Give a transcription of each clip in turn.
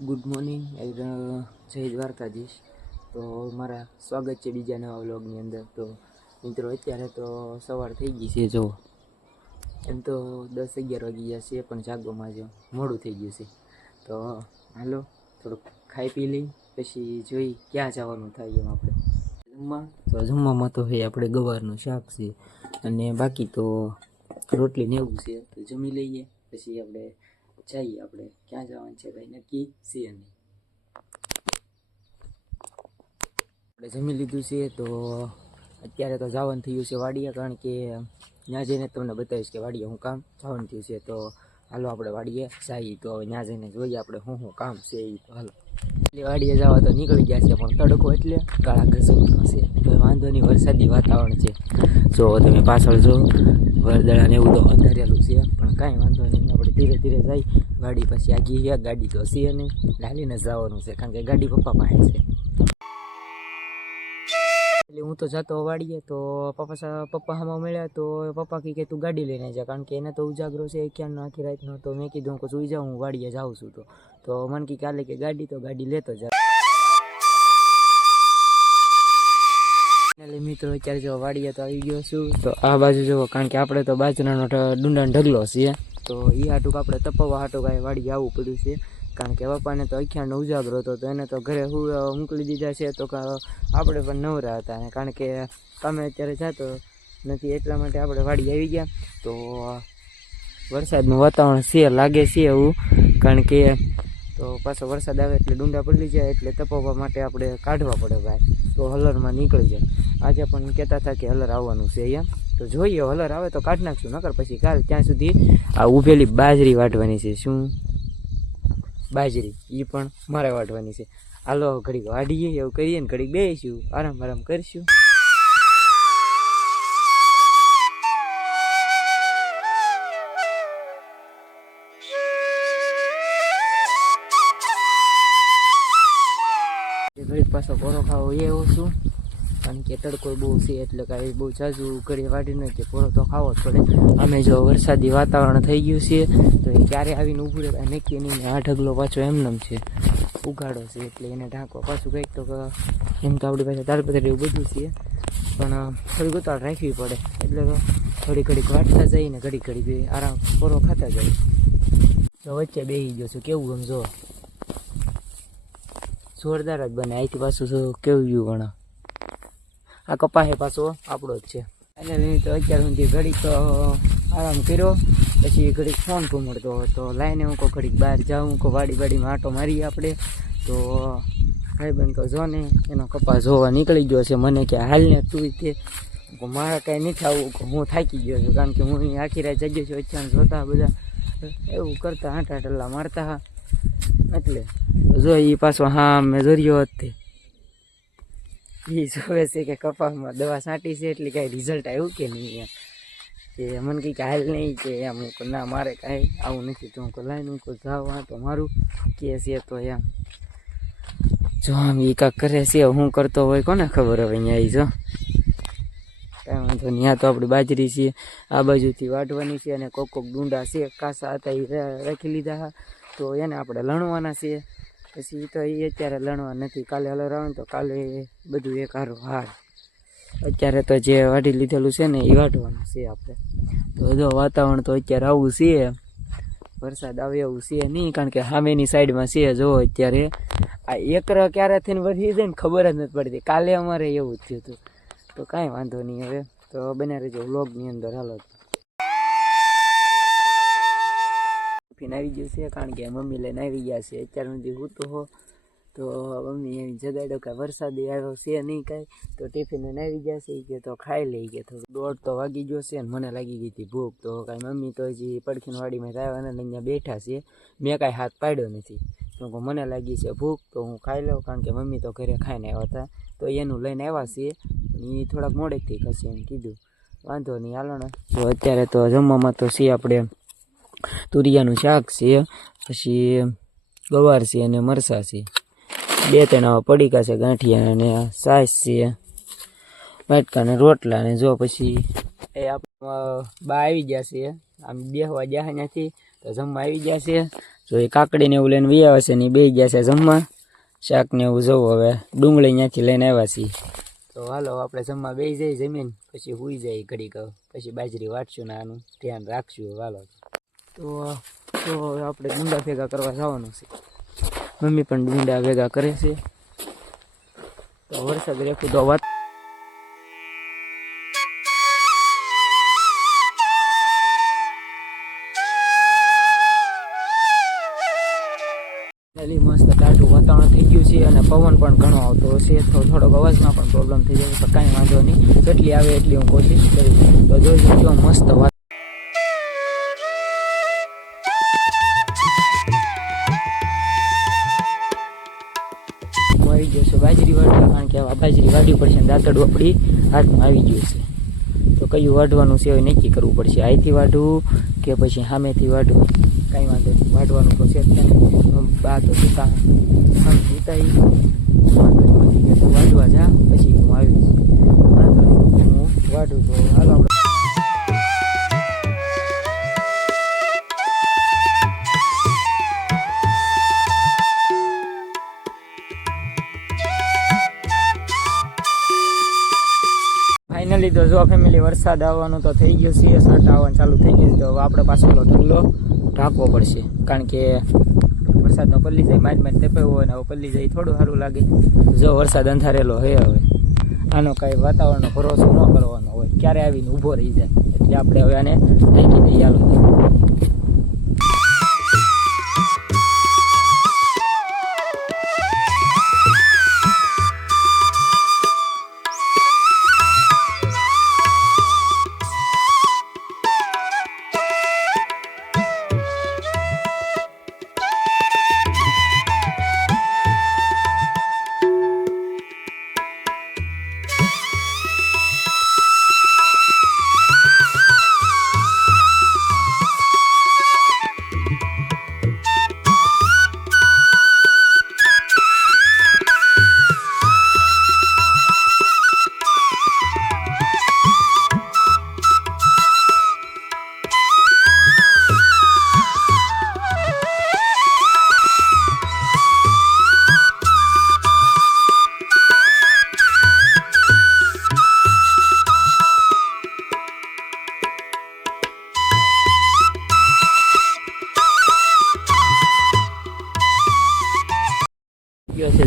Good morning જય દ્વારકાધીશ. તો મારા સ્વાગત છે બીજા નવા વ્લોગની અંદર. તો મિત્રો અત્યારે તો સવાર થઈ ગઈ છે. જો એમ તો 10-11 વાગી ગયા છે, પણ જાગવામાં જો મોડું થઈ ગયું છે. તો હાલો થોડુંક ખાઈ પી લઈ, પછી જોઈ ક્યાં જવાનું થાય એમ આપણે જમવામાં તો આપણે ગવારનું શાક છે, અને બાકી તો રોટલી ને એવું છે. તો જમી લઈએ, પછી આપણે જઈએ. આપણે ક્યાં જવાનું છે કંઈ નક્કી છે નહીં. આપણે જમી લીધું છે, તો અત્યારે તો જવાનું થયું છે વાડીએ, કારણ કે ત્યાં જઈને તમને બતાવીશ કે વાડીએ હું કામ જવાનું થયું છે. તો હાલો આપણે વાડીએ જઈએ. તો હવે ત્યાં જઈને જોઈએ આપણે શું કામ છે એ. તો હાલો એટલે વાડીએ જવા તો નીકળી ગયા છે, પણ તડકો એટલે કાળા ગજબનો છે. તો વાંધો નહીં, વરસાદી વાતાવરણ છે. જો તમે પાછળ જો વરદળાને એવું તો અંધારેલું છે, પણ કાંઈ વાંધો નહીં. આપણે ધીરે ધીરે જઈ. ગાડી પછી આગી છે, ગાડી તો છે નહીં, લાલીને જવાનું છે, કારણ કે ગાડી પપ્પા પાસે છે. એટલે હું તો જતો વાડીએ, તો પપ્પા હામાં મળ્યા. તો પપ્પા કહે કે તું ગાડી લઈને જા, કારણ કે એને તો ઉજાગરો છે ક્યાંનો આખી રાતનો. તો મેં કીધું કે સુઈ જાઉં, હું વાડીએ જાઉં છું. તો મને કે કાલે કે ગાડી લેતો જા. એટલે મિત્રો અત્યારે જો વાડીએ તો આવી ગયો છું. તો આ બાજુ જુઓ, કારણ કે આપણે તો બાજરાનો ડુંડાનો ઢગલો છે. તો એ હાટુક આપણે તપવા હાટુક વાડીએ આવવું પડ્યું છે, કારણ કે પપ્પાને તો અખ્યારનો ઉજાગરો હતો. તો એને તો ઘરે મોકલી દીધા છે. તો આપણે પણ નવરા હતા, અને કારણ કે તમે અત્યારે જતો નથી, એટલા માટે આપણે વાડી આવી ગયા. તો વરસાદનું વાતાવરણ છે, લાગે છે એવું, કારણ કે તો પાછો વરસાદ આવે એટલે ડુંડા પડી જાય, એટલે તપવા માટે આપણે કાઢવા પડે ભાઈ. તો હલરમાં નીકળી જાય. આજે પણ કહેતા હતા કે હલર આવવાનું છે અહીંયા. તો જોઈએ, હલર આવે તો કાઢી નાખશું, નકર પછી કાલ ત્યાં સુધી આ ઉભેલી બાજરી વાટવાની છે. શું બાજરી? એ પણ મારે વાટવાની છે. હાલો ઘડીક વાડીએ, એવું કરીએ ને ઘડીક બેસીશું, આરામ કરીશું. ઘડીક પાછો પોરો ખાવો એવો છું, કારણ કે તડકો બહુ છે, એટલે કાંઈ બહુ ઝાઝુ ઘડી વાટી નહીં, કે પોરો તો ખાવો જ પડે. અમે જો વરસાદી વાતાવરણ થઈ ગયું છે, તો એ ક્યારે આવીને ઊભું રહે કાંઈ નક્કી નહીં. આ ઢગલો પાછો એમનેમ છે, ઉગાડો છે, એટલે એને ઢાંકવા પાછું કંઈક તો એમ તો આપણી પાસે તાલપત્રી એવું બધું છે, પણ થોડીક ઉતાળ રાખવી પડે. એટલે તો ઘડીક વાટતા જઈને ઘડીક આરામ પોરો ખાતા જાય. તો વચ્ચે બેસી ગયો છું, કેવું આમ જો જોરદાર જ બને. અહીંથી પાછું કેવું વ્યૂ પણ આ કપાહે પાછો આપણો જ છે. એટલે તો અત્યાર સુધી ઘડીક તો આરામ કર્યો, પછી ઘડીક ફોન ઘૂમડતો. તો લાઈને હું કહું ઘડીક બહાર જાઉં, કહું વાડીમાં આંટો મારીએ આપણે. તો ભાઈબંધ તો જો ને એનો કપાસ જોવા નીકળી ગયો છે. મને કે હાલને તું તે મારે કાંઈ નથી આવવું, હું થાકી ગયો છું, કારણ કે હું આખી રાત જગ્યા છું. અત્યારે જોતા બધા એવું કરતા આંટા ટલ્લા મારતા હા, એટલે જો એ પાછો હા મેં જોર્યો જ તે એ જોવે છે કે કપાસમાં દવા છાંટી છે, એટલે કાંઈ રિઝલ્ટ આવ્યું કે નહીં. કે મને કંઈક હાલ નહીં, કે એમ હું ના મારે કાંઈ આવું નથી. તો હું લાઈને હું જાઉં હા તો મારું કે છે. તો એમ જો આમ એ કાંક કરે છે, હું કરતો હોય કોને ખબર. હવે અહીંયા આવી જો કાંઈ વાંધો નહીં. આ તો આપણી બાજરી છે, આ બાજુથી વાઢવાની છે, અને કોક ડુંડા છે કાસા હતા એ રાખી લીધા હા. તો એને આપણે લણવાના છે. પછી તો એ અત્યારે લણવા નથી, કાલે હલર આવે ને તો કાલે બધું એક હારો હાર. અત્યારે તો જે વાઢી લીધેલું છે ને એ વાઢવાનું છે આપણે. તો જો વાતાવરણ તો અત્યારે આવું છે, વરસાદ આવે એવું છે નહીં, કારણ કે સામેની સાઈડમાં છે. જો અત્યારે આ એકર ક્યારે થઈને વધી જાય ને ખબર જ નથી પડતી. કાલે અમારે એવું જ થયું હતું. તો કાંઈ વાંધો નહીં. હવે તો બને રહેજો વ્લોગની અંદર. હાલો ટિફિન આવી ગયું છે, કારણ કે મમ્મી લઈને આવી ગયા છે. અત્યાર સુધી હું તો મમ્મી એની જગાડો કાંઈ વરસાદી આવ્યો છે નહીં કાંઈ. તો ટિફિન લઈને આવી ગયા છે કે તો ખાઈ લઈ કે થોડું. 1:30 તો વાગી ગયો છે, અને મને લાગી ગઈ હતી ભૂખ. તો કાંઈ મમ્મી તો હજી પડખીની વાડીમાં આવ્યા અને અહીંયા બેઠા છે. મેં કાંઈ હાથ પાડ્યો નથી, તો મને લાગી છે ભૂખ, તો હું ખાઈ લઉં, કારણ કે મમ્મી તો ઘરે ખાઈને આવ્યા હતા. તો એનું લઈને આવ્યા છે, એ થોડાક મોડેકથી ખસે એમ કીધું. વાંધો નહીં, હાલો ને. તો અત્યારે તો જમવામાં તો છે આપણે તુરિયાનું શાક છે, પછી ગવાર છે, અને મરચાં છે. 2-3 પડીકા છે ગાંઠિયા, અને સાસ છે, વાટકા ને રોટલા. ને જો પછી એ આપણે બા આવી ગયા છે, આમ બેહવા ગયા ત્યાંથી. તો જમવા આવી ગયા છે. જો એ કાકડીને એવું લઈને વી આવે છે ને એ બે ગયા છે જમવા. શાક ને એવું જોવું હવે ડુંગળી ત્યાંથી લઈને આવ્યા છીએ. તો હાલો આપણે જમવા બેસી જઈ જમીન પછી સુઈ જાય ઘડીક પછી બાજરી વાટશું ને આનું ધ્યાન રાખશું. હાલો તો હવે આપણે ડુંડા ભેગા કરવા જવાનું છે. મમ્મી પણ ડુંડા ભેગા કરે છે. તો વરસાદ રેખું તો વાત મસ્ત ટાઢું વાતાવરણ થઈ ગયું છે અને પવન પણ ઘણો આવતો હશે તો થોડોક અવાજમાં પણ પ્રોબ્લેમ થઈ જાય તો કાંઈ વાંધો નહીં. જેટલી આવે એટલી હું કોશિશ કરીશ. તો જોઈ જો મસ્ત વાત આવી ગયો છે બાજરી વાળવા. કારણ કે આ બાજરી વાળવી પડશે દાંતડું આપણી હાથમાં આવી ગયું છે. તો કયું વાઢવાનું છે એ નક્કી કરવું પડશે. અહીંથી વાઢવું કે પછી સામેથી વાઢવું કાંઈ વાંધો નહીં. વાઢવાનું તો છે જ બા તો સીતા સીતાઈ વાંધો નહીં. તું વાઢવા જા પછી હું આવીશ. વાંધો નહીં હું વાઢું. તો હાલો આપણે ફાઇનલી તો જો ફેમિલી વરસાદ આવવાનું તો થઈ ગયો છે. સાટા આવવાનું ચાલુ થઈ ગયું. તો આપણે પાછો ઢગલો ઢાંકવો પડશે. કારણ કે વરસાદનો પલ્લી જાય મારી મારી તેપાવ્યો હોય ને હવે પલ્લી જાય થોડું સારું લાગે. જો વરસાદ અંધારેલો હે હવે આનો કાંઈ વાતાવરણનો ભરોસો ન કરવાનો હોય ક્યારે આવીને ઊભો રહી જાય. એટલે આપણે હવે આને ઢાંકી દઈએ. હાલો છે.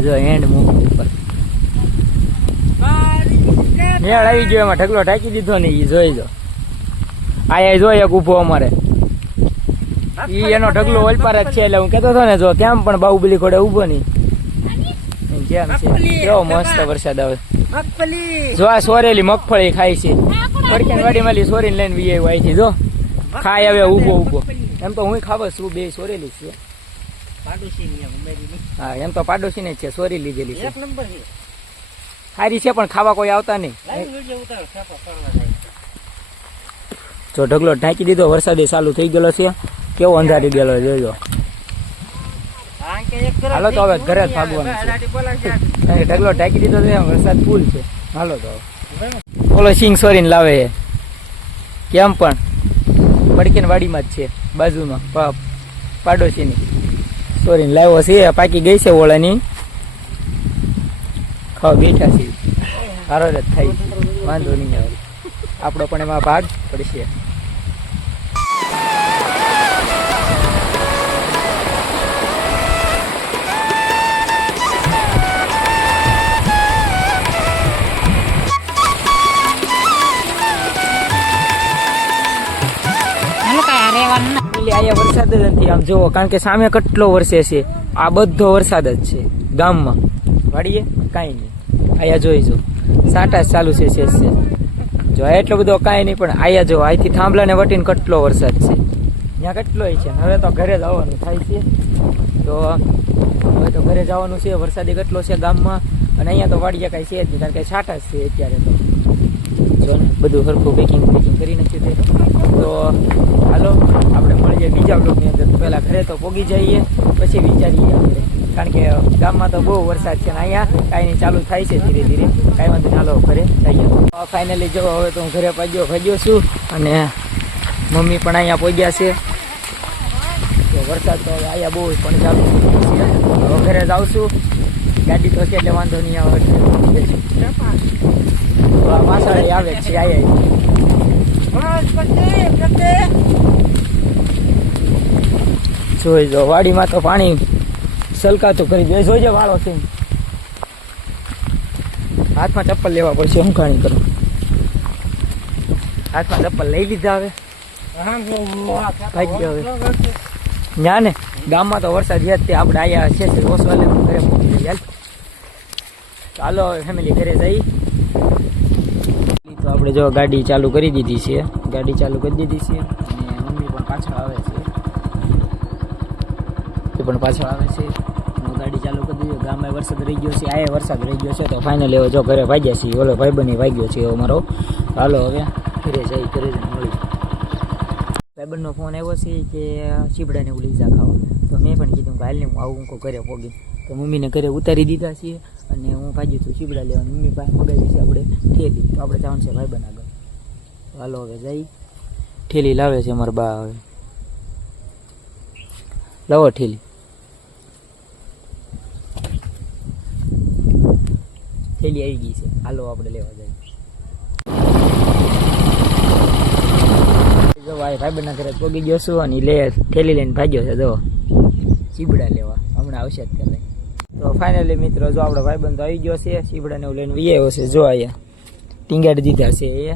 જો એન્ડ મૂક ઉપર મેળ આવી ગયો. એમાં ઢગલો ઢાંકી દીધો ને એ જોઈ જો. આયા જો એક ઊભો અમારે એનો ઢગલો ઓલપાર જ છે. એટલે હું કહેતો હતો ને જો કેમ પણ બાહુબલી ઘોડે ઊભો નહીં કેમ છે. કેવો મસ્ત વરસાદ આવે. જો આ સોરેલી મગફળી ખાય છે. પડકે વાડી માલી સોરીને લઈને વી આવ્યો અહીંથી જો ખાય હવે ઊભો. એમ તો હું ખાવ છું. બે સોરેલી છે. હા એમ તો પાડોશી ને છે. સોરી લીધેલી છે. સારી છે પણ ખાવા કોઈ આવતા નહીં. જો ઢગલો ઢાંકી દીધો. વરસાદે ચાલુ થઈ ગયેલો છે. કેવો અંધારી ગયેલો જોજો. હાલો તો હવે ઘરે જ ભાગવાનું છે. ઢગલો ઢાંકી દીધો છે. વરસાદ ફૂલ છે. હાલો તો ઓલો સિંગ સોરીને લાવે છે. કેમ પણ પડકે વાડીમાં જ છે બાજુમાં પાડોશીની સોરીને લાવ્યો છે. પાકી ગઈ છે ઓળાની. ખાવા બેઠા છે. સારો જ થાય છે. વાંધો નહીં આવે. આપણો પણ એમાં ભાગ પડશે. અહીંયા વરસાદ જ નથી આમ જોવો. કારણ કે સામે કેટલો વરસે છે. આ બધો વરસાદ જ છે ગામમાં. વાડીએ કાંઈ નહીં. અહીંયા જોઈ જો સાટા જ ચાલુ છે. જો એટલો બધો કાંઈ નહીં. પણ અહીંયા જો અહીંથી થાંભલાને વટીને કેટલો વરસાદ છે. ત્યાં કેટલોય છે. હવે તો ઘરે જવાનું થાય છે. તો હવે તો ઘરે જવાનું છે. વરસાદી કેટલો છે ગામમાં. અને અહીંયા તો વાડીએ કાંઈ છે જ નહીં. કારણ કે છાટા જ છે અત્યારે તો. જો ને બધું સરખું પેકિંગ કરી નાખ્યું છે. તો હાલો આપણે મળીએ બીજા બ્લોગની અંદર. પહેલાં ઘરે તો પોગી જઈએ પછી વિચારીએ આપણે. કારણ કે ગામમાં તો બહુ વરસાદ છે. ને અહીંયા કાંઈ નહીં ચાલુ થાય છે ધીરે ધીરે. કાંઈ વાંધો નહીં. હાલો ઘરે જઈએ. ફાઇનલી જો હવે તો હું ઘરે ભાગ્યો છું. અને મમ્મી પણ અહીંયા પહોંચ્યા છે. તો વરસાદ તો હવે આયા બહુ પણ ચાલુ થઈ ગયો છે. હવે ઘરે જાઉં છું, ગાડી તો છે એટલે વાંધો નહીં આવે. તો આ પાછળ આવે જ છે આયા. જોઈ જો વાડીમાં તો પાણી સલકાતું કરી દે. જોઈજો વાળો છે, હાથમાં ચપ્પલ લેવા પડશે. હું કાણી કરું, હાથમાં ચપ્પલ લઈ લીધા. હવે ભાગ્ય હવે ના ને ગામમાં તો વરસાદ યાદ તે આપણે આયા છે ઓછો ઘરે પહોંચી જઈએ. ચાલો ફેમિલી ઘરે જઈ. તો આપણે જો ગાડી ચાલુ કરી દીધી છે, ગાડી ચાલુ કરી દીધી છે. અને મમ્મી પણ પાછળ આવે છે, પણ પાછળ આવે છે. ગાડી ચાલુ કરી દીધી. ગામમાં વરસાદ રહી ગયો છે, આયા વરસાદ રહી ગયો છે. તો ફાઇનલી હવે જો ઘરે ભાગ્યા છીએ. ઓલો ભાઈબંધ ભાગ્યો છે અમારો. હાલો હવે ઘરે જઈ, ઘરે જઈને મળી. ભાઈબંધનો ફોન આવ્યો છે કે ચીબડાને એવું લઈ જા ખાવા. તો મેં પણ કીધું કે હાલ ને હું આવું ઘરે પોગી. તો મમ્મીને ઘરે ઉતારી દીધા છીએ અને હું ભાગ્યું છું ચીબડા લેવા. મમ્મી પાસે મગાવી છે આપણે ઠેલી. તો આપણે જવાનું છે ભાઈબંધ આગળ. હાલો હવે જઈ. ઠેલી લાવે છે અમારા બા. હવે લાવો ઠેલી. ઠેલી આવી ગઈ છે. હાલો આપણે લેવા જઈએ. જો ભાઈબંધના ઘરે પોગી ગયો છું અને ઠેલી લઈને ભાગ્યો છે. જો ચીબડા લેવા હમણાં આવશે જ ત્યારે. તો ફાઇનલી મિત્રો જો આપણો ભાઈબંધ આવી ગયો છે. ચીબડાને એવું લઈને વી આવ્યો છે. જો અહીંયા ટીંગાડી દીધા છે એ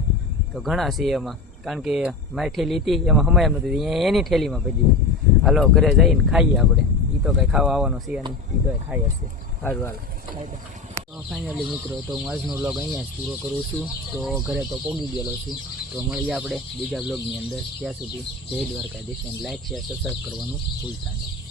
તો ઘણા છે એમાં, કારણ કે મારી ઠેલી હતી એમાં હમાય એમ નથી, એની ઠેલીમાં ભજી. હાલો ઘરે જઈને ખાઈએ આપણે. એ તો કંઈ ખાવા આવવાનો છે નહીં, એ તો ખાઈ હશે. સારું હાલો. તો ફાઇનલી મિત્રો તો હું આજનો વ્લોગ અહીંયા જ પૂરો કરું છું. તો ઘરે તો પહોંચી ગયેલો છું. તો મળીએ આપણે બીજા વ્લોગની અંદર. ત્યાં સુધી જય દ્વારકાધીશ. લાઈક શેર સબસ્ક્રાઈબ કરવાનું ભૂલતા નહીં.